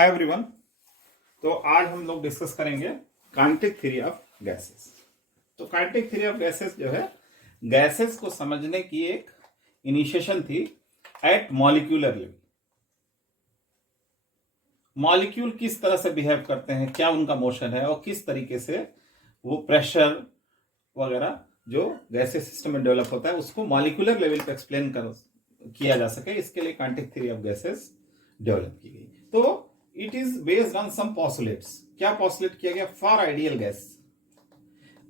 Hi everyone. तो आज हम लोग डिस्कस करेंगे काइनेटिक थ्योरी ऑफ गैसेस। तो काइनेटिक थ्योरी ऑफ गैसेस जो है गैसेस को समझने की एक इनिशिएशन थी एट मॉलिक्यूलर लेवल। मॉलिक्यूल किस तरह से बिहेव करते हैं, क्या उनका मोशन है और किस तरीके से वो प्रेशर वगैरह जो गैसेस सिस्टम में डेवलप होता है उसको मॉलिक्यूलर लेवल पे एक्सप्लेन किया जा सके, इसके लिए kinetic theory of gases develop की गई। तो it is based on some postulates. क्या पोस्टुलेट किया गया? For ideal gas,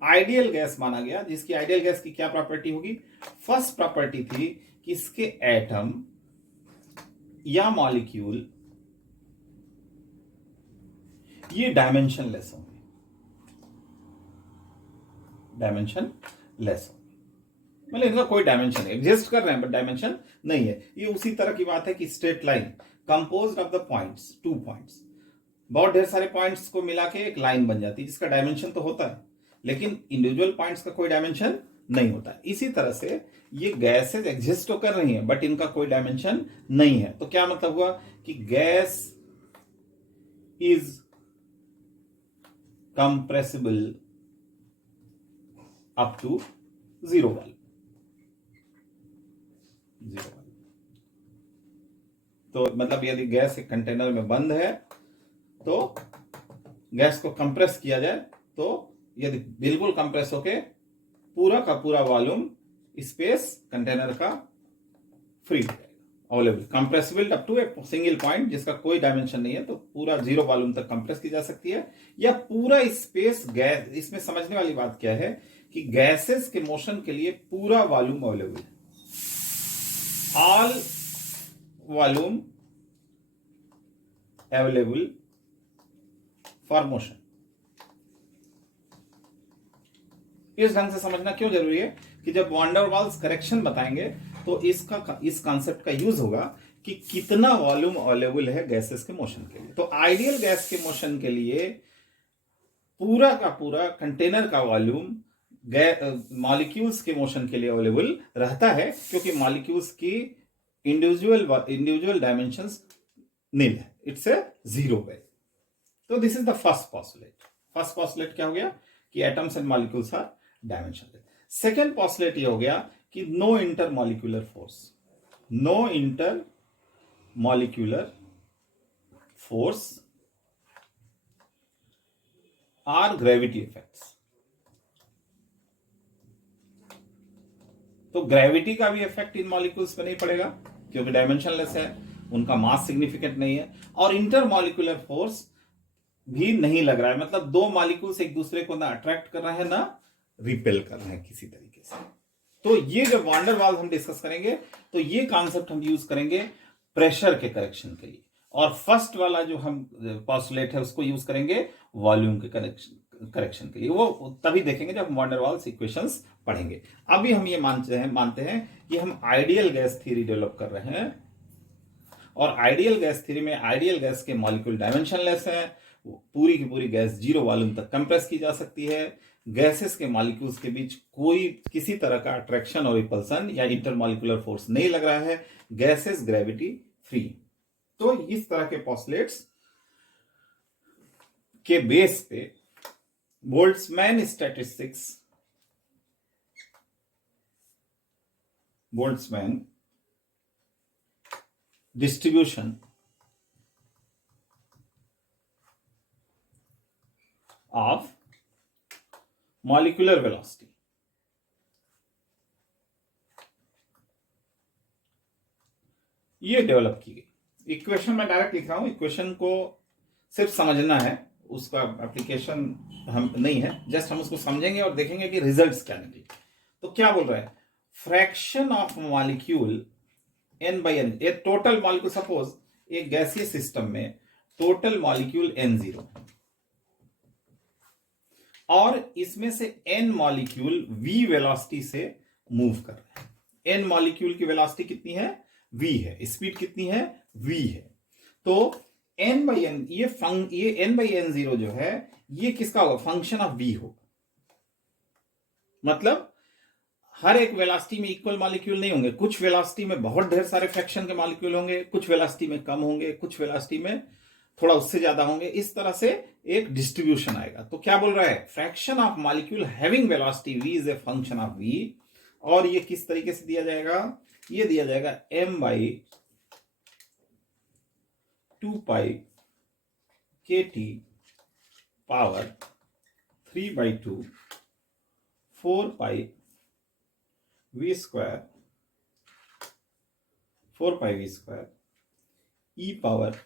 ideal gas माना गया जिसकी आइडियल गैस की क्या प्रॉपर्टी होगी? फर्स्ट प्रॉपर्टी थी कि इसके एटम या मॉलिक्यूल ये डायमेंशनलेस होंगे, डायमेंशनलेस होंगे, मतलब इनका कोई डायमेंशन एग्जिस्ट कर रहे हैं बट डायमेंशन नहीं है। ये उसी तरह की बात है कि straight line composed of the points, 2 points, बहुत ढेर सारे पॉइंट्स को मिला के एक लाइन बन जाती है जिसका डायमेंशन तो होता है लेकिन इंडिविजुअल पॉइंट्स का कोई डायमेंशन नहीं होता। इसी तरह से ये गैसेज एग्जिस्ट तो कर रही हैं बट इनका कोई डायमेंशन नहीं है। तो क्या मतलब हुआ कि gas is compressible up to zero value. तो मतलब यदि गैस एक कंटेनर में बंद है तो गैस को कंप्रेस किया जाए तो यदि बिल्कुल कंप्रेस होके पूरा का पूरा वॉल्यूम स्पेस कंटेनर का free available, compressible up to a single point जिसका कोई डायमेंशन नहीं है, तो पूरा जीरो वॉल्यूम तक कंप्रेस की जा सकती है या पूरा स्पेस गैस। इसमें समझने वाली बात क्या है कि गैसेस के मोशन के लिए पूरा वॉल्यूम अवेलेबल है, all volume available for motion. इस ढंग से समझना क्यों जरूरी है कि जब वॉन डेर वाल्स करेक्शन बताएंगे तो इस कॉन्सेप्ट का यूज होगा कि कितना वॉल्यूम अवेलेबल है गैसेस के मोशन के लिए। तो आइडियल गैस के मोशन के लिए पूरा का पूरा कंटेनर का वॉल्यूम मॉलिक्यूल्स के मोशन के लिए अवेलेबल रहता है क्योंकि मॉलिक्यूल्स की इंडिविजुअल डायमेंशंस नील है, इट्स ए जीरो वैल्यू। तो this is the first postulate. First postulate क्या हो गया कि atoms and molecules are dimensionless. Second postulate ये हो गया कि no intermolecular force, no intermolecular force are gravity effects. तो ग्रेविटी का भी इफेक्ट इन मॉलिक्यूल्स पे नहीं पड़ेगा क्योंकि डायमेंशनलेस है, उनका मास सिग्निफिकेंट नहीं है, और इंटरमॉलिक्यूलर फोर्स भी नहीं लग रहा है, मतलब दो मॉलिक्यूल्स एक दूसरे को ना अट्रैक्ट कर रहे हैं ना रिपेल कर रहे हैं किसी तरीके से। तो ये जब वॉन डेर वाल्स हम डिस्कस करेंगे तो ये कॉन्सेप्ट हम यूज करेंगे प्रेशर के करेक्शन के लिए, और फर्स्ट वाला जो हम पोस्टुलेट है उसको यूज करेंगे वॉल्यूम के करेक्शन के लिए। वो तभी देखेंगे जब हम वॉन डेर वाल्स इक्वेशंस पढ़ेंगे। अभी हम ये मानते हैं कि हम आइडियल गैस थ्योरी डेवलप कर रहे हैं और आइडियल गैस थ्योरी में आइडियल गैस के मॉलिक्यूल डायमेंशनलेस है, पूरी की पूरी गैस जीरो वॉल्यूम तक कंप्रेस की जा सकती है, गैसेस के मॉलिक्यूल्स के बीच कोई किसी तरह का अट्रैक्शन और रिपल्सन या इंटरमॉलिक्यूलर फोर्स नहीं लग रहा है, गैसेस ग्रेविटी फ्री। तो इस तरह के पोस्टुलेट्स के बेस पे Boltzmann statistics, Boltzmann distribution of molecular velocity, ये डेवलप की गई। इक्वेशन में डायरेक्ट लिख रहा हूं, इक्वेशन को सिर्फ समझना है, उसका एप्लीकेशन हम नहीं है, जस्ट हम उसको समझेंगे और देखेंगे कि रिजल्ट्स क्या निकले। तो क्या बोल रहा है? Fraction of molecule n by n, एक टोटल मॉलिक्यूल, सपोज एक गैसीय सिस्टम में टोटल मॉलिक्यूल n0 और इसमें से n मॉलिक्यूल v वेलोसिटी से मूव कर रहे हैं। n मॉलिक्यूल की वेलोसिटी कितनी है? v है। स्पीड कितनी है? v है। तो n बाई n, ये n बाई n0 जो है ये किसका होगा? फंक्शन ऑफ v होगा। मतलब हर एक वेलोसिटी में इक्वल मॉलिक्यूल नहीं होंगे, कुछ वेलोसिटी में बहुत ढेर सारे फ्रैक्शन के मॉलिक्यूल होंगे, कुछ वेलोसिटी में कम होंगे, कुछ वेलोसिटी में थोड़ा उससे ज्यादा होंगे, इस तरह से एक डिस्ट्रीब्यूशन आएगा। तो क्या बोल रहा है, fraction of molecule having velocity v is a function of v, और ये किस तरीके से दिया जाएगा, ये दिया जाएगा m/2 kt power 3/2 4 v square e power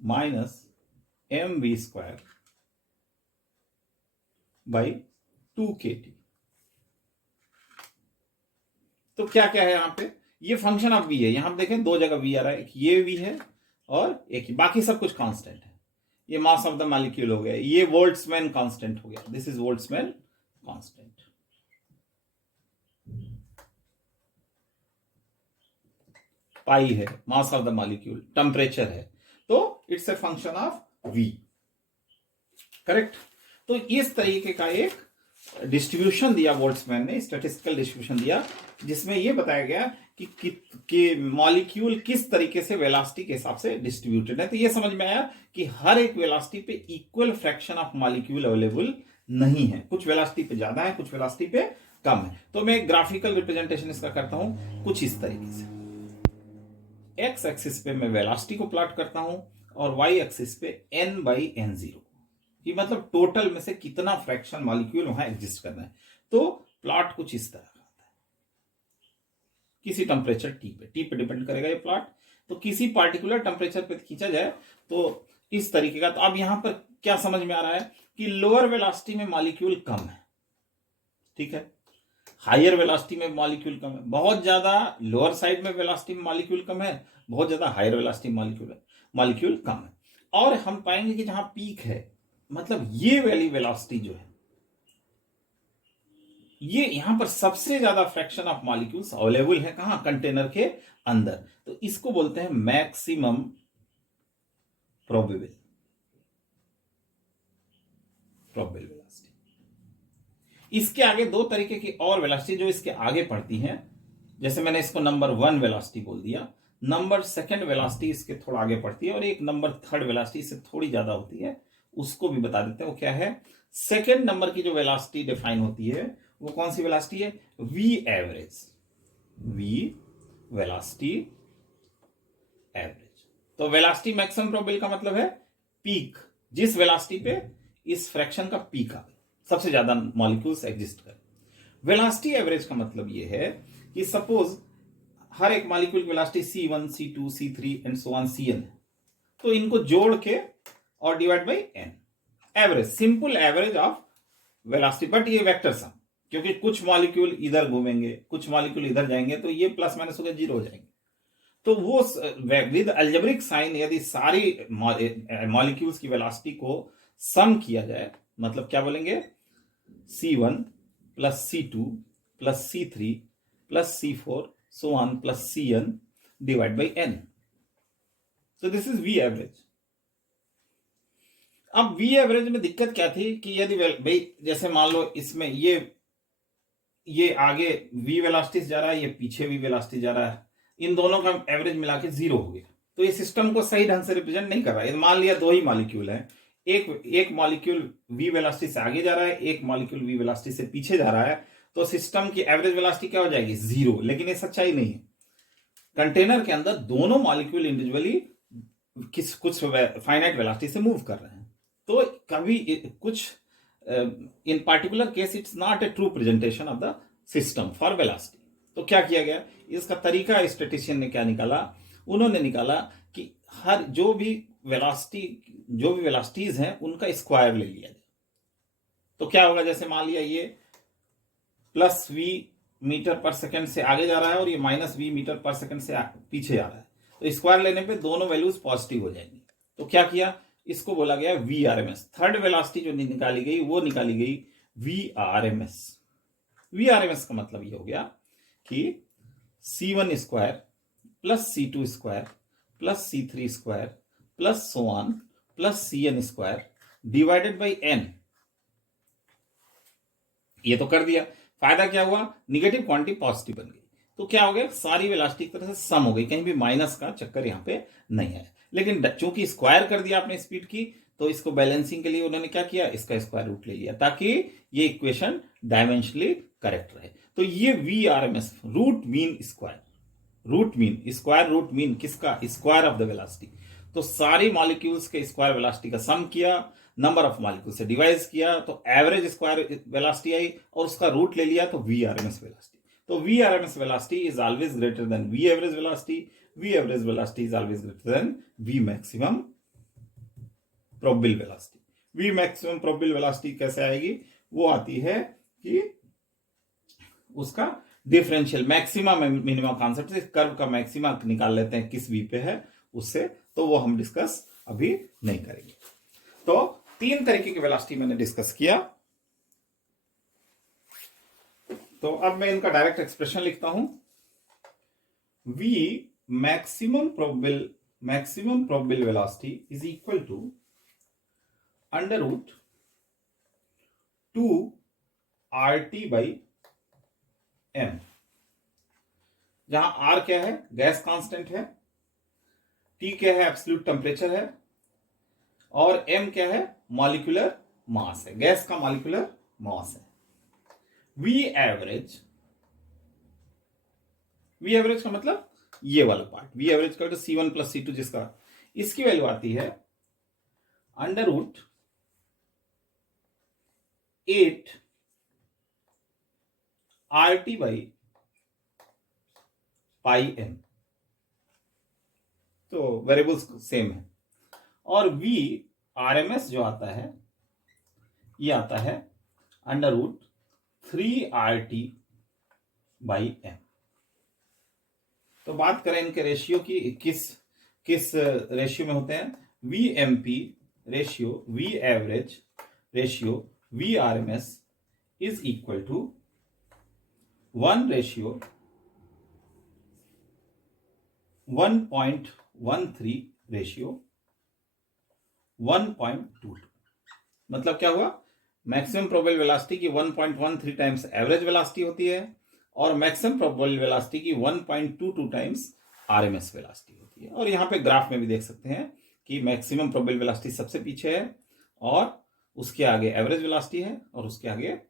minus mv square by 2kt। तो क्या क्या है यहां पे, ये फंक्शन ऑफ v है। यहां पे देखें दो जगह v आ रहा है, एक ये v है और एक ही, बाकी सब कुछ कांस्टेंट है। ये मास ऑफ द मॉलिक्यूल हो गया, ये बोल्ट्जमैन कांस्टेंट हो गया, दिस इज बोल्ट्जमैन कांस्टेंट। पाई है मास ऑफ द मॉलिक्यूल, टेम्परेचर है, तो it's a function of v, correct. तो इस तरीके का एक डिस्ट्रीब्यूशन दिया बोल्ट्जमैन ने, स्टैटिस्टिकल डिस्ट्रीब्यूशन दिया, जिसमें यह बताया गया कि मॉलिक्यूल किस तरीके से वेलोसिटी के हिसाब से डिस्ट्रीब्यूटेड है। तो यह समझ में आया कि हर एक वेलोसिटी पे equal fraction of molecule available नहीं है, कुछ वेलोसिटी पे ज्यादा है, कुछ वेलोसिटी पे कम है। तो मैं ग्राफिकल रिप्रेजेंटेशन इसका करता हूं कुछ इस तरीके से, एक्स एक्सिस पे मैं वेलोसिटी को प्लॉट करता हूं और वाई एक्सिस पे n/n0, कि मतलब टोटल में से कितना फ्रैक्शन मॉलिक्यूल वहां एग्जिस्ट करना है। तो प्लॉट कुछ इस तरह का आता है, किसी टेम्परेचर टी पे डिपेंड करेगा ये प्लॉट। तो किसी पार्टिकुलर टेम्परेचर पे खींचा जाए तो इस तरीके का। तो अब यहां पर क्या समझ में आ रहा है कि लोअर वेलोसिटी में मॉलिक्यूल कम है, ठीक है, हायर वेलोसिटी में मॉलिक्यूल कम है, बहुत ज्यादा लोअर साइड में वेलोसिटी में मॉलिक्यूल कम है, बहुत ज्यादा हायर वेलोसिटी मॉलिक्यूल कम है। और हम पाएंगे कि जहां पीक है, मतलब ये वाली वेलोसिटी जो है, ये यहां पर सबसे ज्यादा फ्रैक्शन ऑफ मॉलिक्यूल्स अवेलेबल है कहां, कंटेनर के अंदर। तो इसको बोलते हैं मैक्सिमम प्रोबेबल वेलोसिटी। इसके आगे दो तरीके की और वेलोसिटी जो इसके आगे पड़ती हैं, जैसे मैंने इसको नंबर 1 वेलोसिटी बोल दिया, नंबर 2 वेलोसिटी इसके थोड़ा आगे पड़ती है, और एक नंबर 3 वेलोसिटी इससे थोड़ी ज्यादा होती है, उसको भी बता देते हैं वो क्या है। सेकेंड नंबर की जो वेलोसिटी डिफाइन होती है वो कौन सी वेलोसिटी है, V average, V velocity average. तो वेलोसिटी मैक्सिमम प्रोबेबल का मतलब है पीक, जिस वेलोसिटी पे इस फ्रैक्शन का पीक आ, सबसे ज्यादा मॉलिक्यूल्स एग्जिस्ट कर। वेलोसिटी एवरेज का मतलब यह है कि सपोज हर एक मॉलिक्यूल की velocity c1 c2 c3 and so on cn है, तो इनको जोड़ के और divide by n, average, simple average of velocity. But ये वेक्टर सम, क्योंकि कुछ मॉलिक्यूल इधर घूमेंगे, कुछ मॉलिक्यूल इधर जाएंगे, तो ये प्लस माइनस होकर 0 हो जाएंगे। तो वो विद अलजेब्रिक साइन यदि सारी मॉलिक्यूल्स की वेलोसिटी को सम किया जाए, मतलब क्या बोलेंगे, c1 plus c2 plus c3 plus c4 so on plus cn divide by n। So this is v average. अब v एवरेज में दिक्कत क्या थी कि यदि भाई जैसे मान लो इसमें ये आगे v वेलोसिटी जा रहा है, ये पीछे v वेलोसिटी जा रहा है, इन दोनों का एवरेज मिला के 0 हो गया, तो ये सिस्टम को सही ढंग से रिप्रेजेंट नहीं कर रहा है। मान लिया दो ही मॉलिक्यूल है, एक मॉलिक्यूल v वेलोसिटी से आगे जा रहा है, एक मॉलिक्यूल v वेलोसिटी से पीछे जा रहा है, तो सिस्टम की एवरेज वेलोसिटी क्या हो जाएगी, 0। लेकिन ये सच्चाई नहीं है, कंटेनर के अंदर दोनों मॉलिक्यूल इंडिविजुअली कुछ फाइनाइट वेलोसिटी से मूव कर रहे हैं। तो कभी कुछ इन particular case it's not a true presentation of the system for velocity. तो क्या किया गया, इसका तरीका स्टैटिस्टिशियन ने क्या निकाला, उन्होंने निकाला कि हर जो भी वेलोसिटीज हैं उनका स्क्वायर ले लिया जाए। तो क्या होगा, जैसे मान लिया ये प्लस v मीटर पर सेकंड से आगे जा रहा है और ये माइनस v मीटर पर सेकंड से पीछे जा रहा है, तो स्क्वायर लेने पे दोनों वैल्यूज पॉजिटिव हो जाएंगी। तो क्या किया, इसको बोला गया वी आरएमएस। थर्ड वेलोसिटी जो निकाली गई वो निकाली गई वी आरएमएस। वी आरएमएस का मतलब ये हो गया कि c1 square plus c2 square plus c3 square plus so on plus cn square divided by n। ये तो कर दिया, फायदा क्या हुआ, निगेटिव क्वांटिटी पॉजिटिव बन गई। तो क्या हो गया, सारी वेलोसिटी एक तरह से सम हो गई, कहीं भी माइनस का चक्कर यहां पे नहीं है। लेकिन चूंकि स्क्वायर कर दिया आपने स्पीड की, तो इसको बैलेंसिंग के लिए उन्होंने क्या किया, इसका स्क्वायर रूट ले लिया ताकि ये इक्वेशन डायमेंशनली करेक्ट रहे। तो ये V R M S root mean square, root mean square root mean किसका, स्क्वायर ऑफ द वेलोसिटी। तो सारी मॉलिक्यूल्स के स्क्वायर वेलोसिटी का सम किया, नंबर ऑफ मॉलिक्यूल से डिवाइड किया, तो एवरेज स्क्वायर वेलोसिटी आई और उसका रूट ले लिया, तो V R M S velocity. तो V R M S velocity is always greater than V average velocity, V average velocity is always greater than V maximum probable velocity. V maximum probable velocity कैसे आएगी, वो आती है कि उसका differential maxima minima concept से curve का maxima निकाल लेते हैं किस वी पे है उससे, तो वो हम डिस्कस अभी नहीं करेंगे। तो 3 तरीके की वेलोसिटी मैंने डिस्कस किया। तो अब मैं इनका डायरेक्ट एक्सप्रेशन लिखता हूं, v maximum probable velocity is equal to under root 2 RT by m, जहां R क्या है, गैस कांस्टेंट है, T क्या है, एब्सोल्यूट टेम्परेचर है, और m क्या है, मॉलिक्यूलर मास है, गैस का मॉलिक्यूलर मास है। V एवरेज का मतलब ये वाला पार्ट, V एवरेज का C1 प्लस C2, जिसका इसकी वैल्यू आती है under root 8 RT by pi m, तो वेरिएबल्स सेम है। और V RMS जो आता है, ये आता है under root 3 RT by m। तो बात करें इनके रेशियो की, किस रेशियो में होते हैं, VMP ratio V average ratio V RMS is equal to 1 ratio 1.13 ratio 1.22। मतलब क्या हुआ, मैक्सिमम प्रोबेबल वेलोसिटी की 1.13 टाइम्स एवरेज वेलोसिटी होती है और मैक्सिमम प्रोबेबल वेलोसिटी की 1.22 टाइम्स आरएमएस वेलोसिटी होती है। और यहां पे ग्राफ में भी देख सकते हैं कि मैक्सिमम प्रोबेबल वेलोसिटी सबसे पीछे है और उसके आगे एवरेज वेलोसिटी है और उसके आगे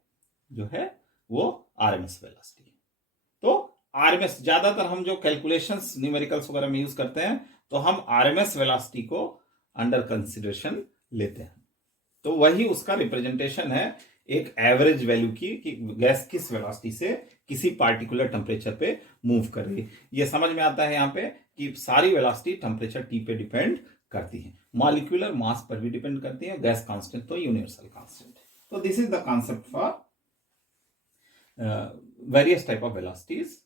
जो है वो आरएमएस वेलोसिटी है। तो आरएमएस ज्यादातर हम जो कैलकुलेशंस न्यूमेरिकल्स वगैरह में यूज करते हैं तो हम आरएमएस वेलोसिटी को अंडर कंसिडरेशन लेते हैं। तो वही उसका रिप्रेजेंटेशन है एक एवरेज वैल्यू की, कि गैस किस वेलोसिटी से किसी पार्टिकुलर टेम्परेचर पे मूव कर रही है। ये समझ में आता है यहाँ पे कि सारी वेलोसिटी टेम्परेचर T पे डिपेंड करती है, मॉलिक्यूलर मास पर भी डिपेंड करती है, गैस कांस्टेंट तो यूनिवर्सल कांस्टेंट है। तो this is the concept for various type of velocities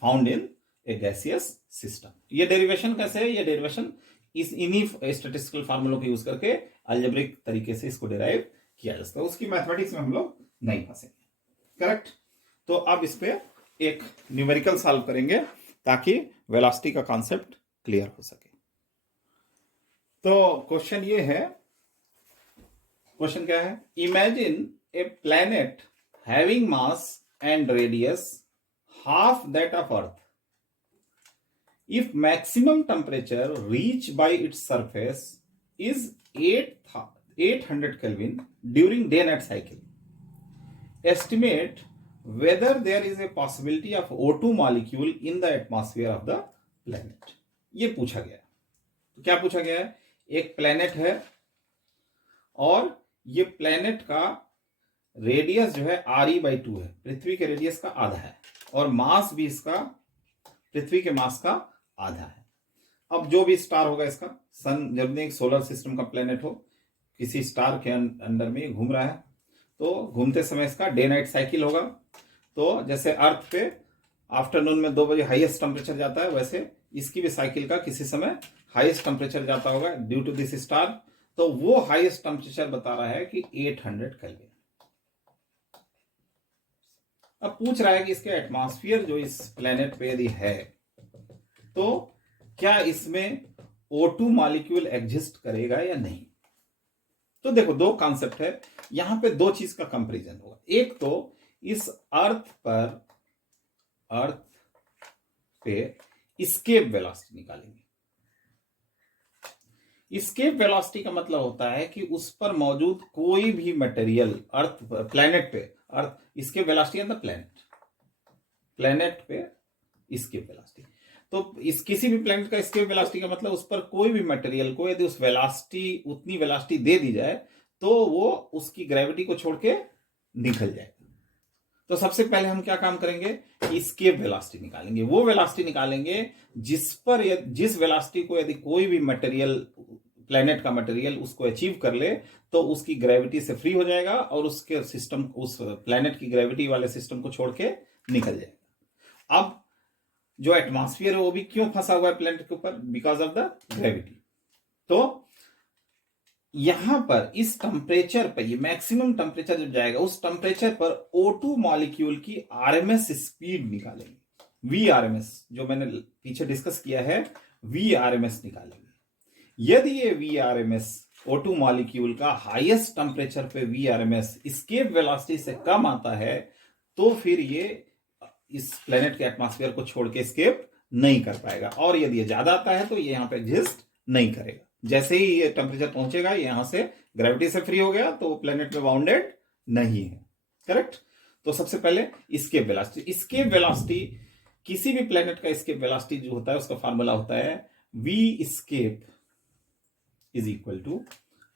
found in A gaseous system. ये डेरिवेशन कैसे है, ये डेरिवेशन इन्हीं स्टैटिस्टिकल फार्मूलों को यूज करके अलजेब्रिक तरीके से इसको डिराइव किया जा सकता है, उसकी मैथमेटिक्स में हम लोग नहीं फंसेंगे। करेक्ट। तो अब इस पे एक न्यूमेरिकल सॉल्व करेंगे ताकि वेलोसिटी का कॉन्सेप्ट क्लियर हो सके। तो क्वेश्चन ये है, क्वेश्चन क्या है, imagine A planet having mass and radius half that of Earth. If maximum temperature reached by its surface is 800 Kelvin during day-night cycle, estimate whether there is a possibility of O2 molecule in the atmosphere of the planet. ये पूछा गया है। तो क्या पूछा गया है, एक प्लैनेट है और ये प्लैनेट का रेडियस जो है RE/2 है, पृथ्वी के रेडियस का आधा है, और मास भी इसका पृथ्वी के मास का आधा है। अब जो भी स्टार होगा इसका, सन जब एक सोलर सिस्टम का प्लेनेट हो, किसी स्टार के अंदर में घूम रहा है, तो घूमते समय इसका डे नाइट साइकिल होगा। तो जैसे अर्थ पे आफ्टरनून में 2 बजे हाईएस्ट टेम्परेचर जाता है, वैसे इसकी भी साइकिल का किसी समय हाईएस्ट टेम्परेचर जाता होगा ड्यू टू दिस स्टार। तो वो हाईएस्ट टेम्परेचर बता रहा है कि 800 केल्विन। अब पूछ रहा है कि इसके एटमॉस्फेयर जो इस प्लेनेट पे यदि है तो क्या इसमें O2 मॉलिक्यूल एग्जिस्ट करेगा या नहीं। तो देखो, 2 कॉन्सेप्ट है यहां पे, 2 चीज का कंपैरिजन होगा। एक तो इस अर्थ पे एस्केप वेलोसिटी निकालेंगे। एस्केप वेलोसिटी का मतलब होता है कि उस पर मौजूद कोई भी मटेरियल अर्थ प्लेनेट पे, earth escape velocity on the planet पे एस्केप वेलोसिटी। तो इस किसी भी प्लेनेट का एस्केप वेलोसिटी का मतलब उस पर कोई भी मटेरियल को यदि उस वेलोसिटी उतनी वेलोसिटी दे दी जाए तो वो उसकी ग्रेविटी को छोड़ के निकल जाएगा। तो सबसे पहले हम क्या काम करेंगे, एस्केप वेलोसिटी निकालेंगे। वो वेलोसिटी निकालेंगे जिस वेलोसिटी को यदि कोई भी मटेरियल, प्लेनेट का मटेरियल उसको अचीव कर ले तो उसकी ग्रेविटी से फ्री हो जाएगा और उसके सिस्टम, उस प्लेनेट की ग्रेविटी वाले सिस्टम को छोड़ के निकल जाएगा। अब जो एटमॉस्फेयर है वो भी क्यों फंसा हुआ है प्लेनेट के ऊपर, बिकॉज ऑफ द ग्रेविटी। तो यहां पर इस टेम्परेचर पर, ये मैक्सिमम टेम्परेचर जब जाएगा उस टेम्परेचर पर O2 मॉलिक्यूल की आरएमएस स्पीड निकालेंगे। Vrms जो मैंने पीछे डिस्कस किया है, Vrms निकालेंगे। यदि ये Vrms O2 मॉलिक्यूल का हाईएस्ट टेम्परेचर पे Vrms एस्केप वेलोसिटी से कम आता है तो फिर ये इस प्लेनेट के एटमॉस्फेयर को छोड़ के एस्केप नहीं कर पाएगा, और यदि ये ज्यादा आता है तो ये यहां पे एग्जिस्ट नहीं करेगा। जैसे ही ये टेम्परेचर पहुंचेगा, यहां से ग्रेविटी से फ्री हो गया तो प्लेनेट में बाउंडेड नहीं है, करेक्ट। तो सबसे पहले एस्केप वेलोसिटी। एस्केप वेलोसिटी, किसी भी प्लेनेट का एस्केप वेलोसिटी जो होता है उसका फार्मूला होता है v escape is equal to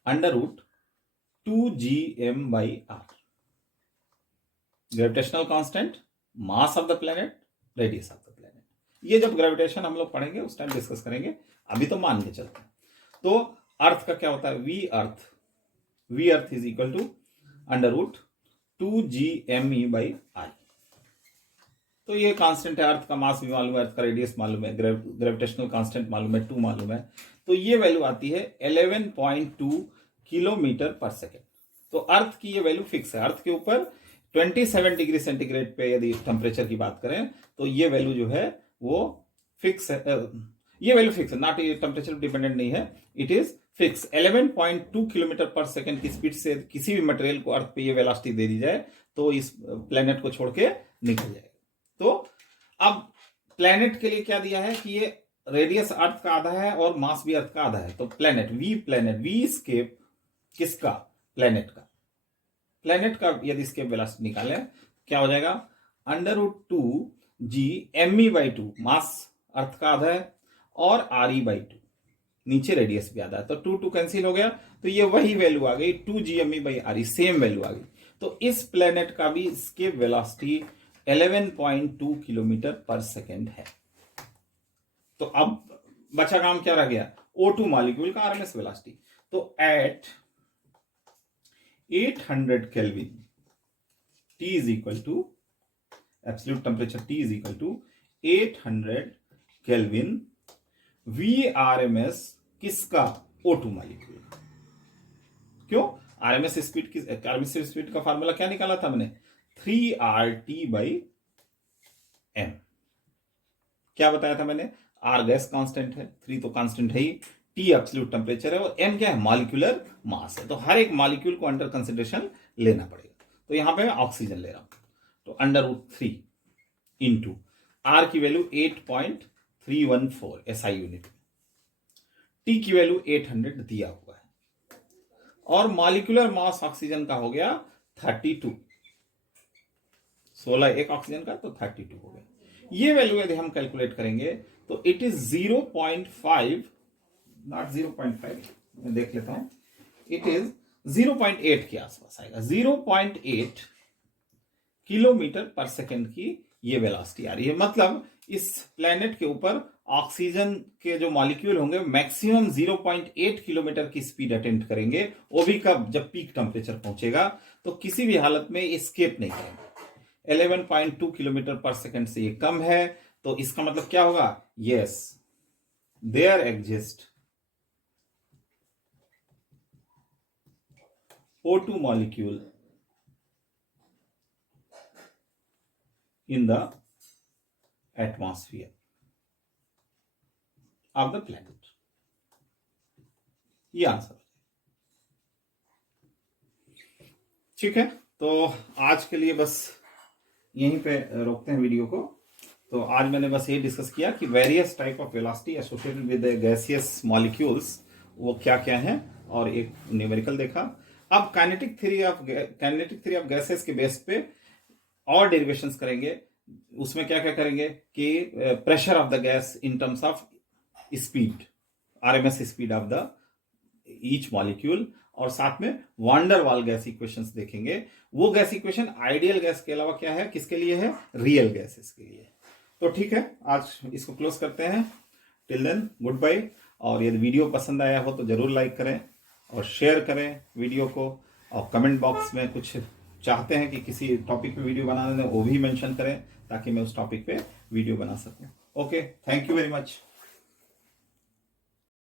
√2gm/r, gravitational constant, mass of the planet, radius of the planet. ये जब ग्रेविटेशन हम लोग पढ़ेंगे उस टाइम डिस्कस करेंगे, अभी तो मान के चलते हैं। तो अर्थ का क्या होता है, V earth is equal to √2gme/r। तो ये कांस्टेंट है, अर्थ का मास भी मालूम है, अर्थ का रेडियस मालूम है, ग्रेविटेशनल कांस्टेंट मालूम है, 2 मालूम है। तो ये वैल्यू आती है 11.2 किलोमीटर पर सेकेंड। तो अर्थ की ये वैल्यू फिक्स है। अर्थ के ऊपर 27 डिग्री सेंटीग्रेड पे यदि टेम्परेचर की बात करें तो ये वैल्यू जो है वो फिक्स है। ये वैल्यू फिक्स है, नॉट टेम्परेचर डिपेंडेंट नहीं है, इट इज फिक्स। 11.2 किलोमीटर पर सेकेंड की स्पीड से किसी भी मटेरियल को अर्थ पे ये वेलोसिटी दे दी जाए तो इस प्लेनेट को छोड़ के निकल जाएगा। तो अब प्लेनेट के लिए क्या दिया है कि ये रेडियस अर्थ का आधा है और मास भी अर्थ का आधा है। तो प्लेनेट वी एस्केप किसका, प्लेनेट का यदि स्केप वेलोसिटी निकाले क्या हो जाएगा, √2gme/2, मास अर्थ का आधा है और re/2, नीचे रेडियस भी आधा है। तो 2 कैंसिल हो गया तो ये वही वैल्यू आ गई, 2gme/re, सेम वैल्यू आ गई। तो इस प्लेनेट का भी स्केप वेलोसिटी 11.2 किलोमीटर पर सेकेंड है। तो अब बचा काम क्या रह गया, O2 मॉलिक्यूल का आरएमएस वेलोसिटी। तो at 800 kelvin T is equal to absolute temperature, T is equal to 800 kelvin Vrms किसका, O2 मॉलिक्यूल। क्यों, आरएमएस स्पीड का फार्मूला क्या निकाला था मैंने, 3RT/m। क्या बताया था मैंने, R गैस कांस्टेंट है, 3 तो कांस्टेंट है ही, T एब्सोल्यूट टेम्परेचर है और m क्या है, मॉलिक्यूलर मास है। तो हर एक मॉलिक्यूल को अंडर कंसिडरेशन लेना पड़ेगा। तो यहां पे मैं ऑक्सीजन ले रहा हूं, तो √3 इंटू R की वैल्यू 8.314 SI यूनिट, T की वैल्यू 800 दिया हुआ है और मॉलिक्यूलर मास ऑक्सीजन का हो गया 32, 16 एक ऑक्सीजन का तो 32 हो गया। ये वैल्यू यदि हम कैलकुलेट करेंगे तो इट इज 0.5, नॉट 0.5, मैं देख लेता हूं, इट इज 0.8 के आसपास आएगा। 0.8 किलोमीटर पर सेकेंड की ये वेलोसिटी आ रही है। मतलब इस प्लेनेट के ऊपर ऑक्सीजन के जो मॉलिक्यूल होंगे मैक्सिमम 0.8 किलोमीटर की स्पीड अटेम्प्ट करेंगे, वो भी कब, जब पीक टेम्परेचर पहुंचेगा। तो किसी भी हालत में एस्केप नहीं करेंगे। 11.2 किलोमीटर पर सेकेंड से ये कम है, तो इसका मतलब क्या होगा, yes there exist O2 molecule in the atmosphere of the planet। ये आंसर। ठीक है, तो आज के लिए बस यहीं पे रोकते हैं वीडियो को। तो आज मैंने बस ये डिस्कस किया कि various type of velocity associated with gaseous molecules वो क्या क्या हैं, और एक न्यूमेरिकल देखा। अब काइनेटिक थ्योरी ऑफ गैसेस के बेस पे और डेरिवेशंस करेंगे। उसमें क्या क्या करेंगे कि pressure of the gas in terms of speed, RMS speed of the each molecule, और साथ में वांडर वाल गैस इक्वेशंस देखेंगे। वो गैस इक्वेशन आइडियल गैस के अलावा क्या है, किसके लिए है, रियल गैसेस के लिए। तो ठीक है, आज इसको क्लोज करते हैं। Till then good bye. और यदि वीडियो पसंद आया हो तो जरूर लाइक करें और शेयर करें वीडियो को, और कमेंट बॉक्स में कुछ चाहते हैं कि किसी टॉपिक पे वीडियो बनाने दें वो भी मेंशन करें ताकि मैं उस टॉपिक पे वीडियो बना सकूं। Okay, thank you very much.